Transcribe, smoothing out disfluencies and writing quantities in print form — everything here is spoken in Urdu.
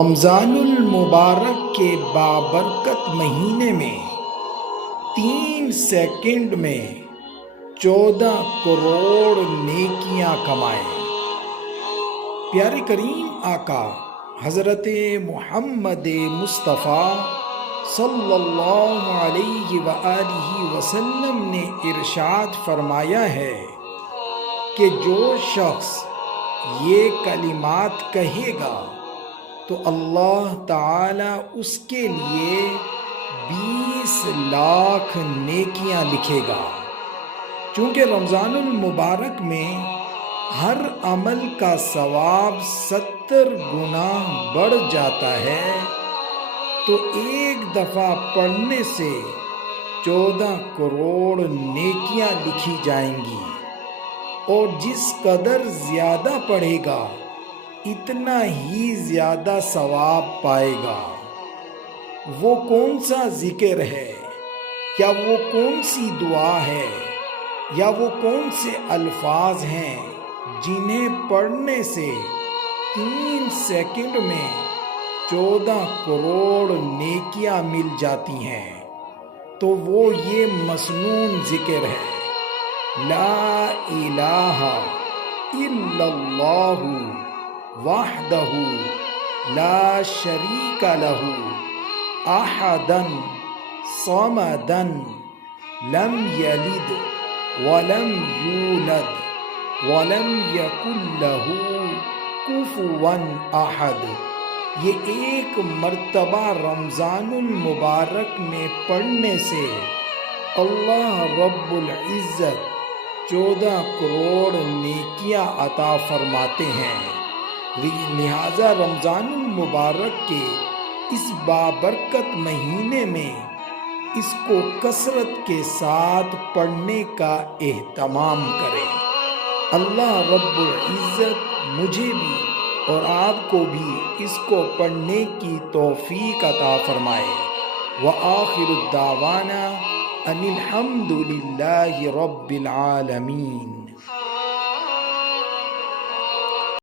رمضان المبارک کے بابرکت مہینے میں 3 سیکنڈ میں 14 کروڑ نیکیاں کمائیں۔ پیارے کریم آقا حضرت محمد مصطفیٰ صلی اللہ علیہ وآلہ وسلم نے ارشاد فرمایا ہے کہ جو شخص یہ کلمات کہے گا تو اللہ تعالیٰ اس کے لیے 20 لاکھ نیکیاں لکھے گا۔ چونکہ رمضان المبارک میں ہر عمل کا ثواب 70 گنا بڑھ جاتا ہے، تو ایک دفعہ پڑھنے سے 14 کروڑ نیکیاں لکھی جائیں گی، اور جس قدر زیادہ پڑھے گا اتنا ہی زیادہ ثواب پائے گا۔ وہ کون سا ذکر ہے، یا وہ کون سی دعا ہے، یا وہ کون سے الفاظ ہیں جنہیں پڑھنے سے 3 سیکنڈ میں 14 کروڑ نیکیاں مل جاتی ہیں؟ تو وہ یہ مسنون ذکر ہے: لا الہ الا اللہ وحدہ لا شریک لہ احدا صمدا لم یلد ولم یولد ولم یکن لہ کفوا احد۔ یہ ایک مرتبہ رمضان المبارک میں پڑھنے سے اللہ رب العزت 14 کروڑ نیکیاں عطا فرماتے ہیں۔ لہٰذا رمضان المبارک کے اس بابرکت مہینے میں اس کو کثرت کے ساتھ پڑھنے کا اہتمام کریں۔ اللہ رب العزت مجھے بھی اور آپ کو بھی اس کو پڑھنے کی توفیق عطا فرمائے۔ وآخر الدعوانا ان الحمد للہ رب العالمین۔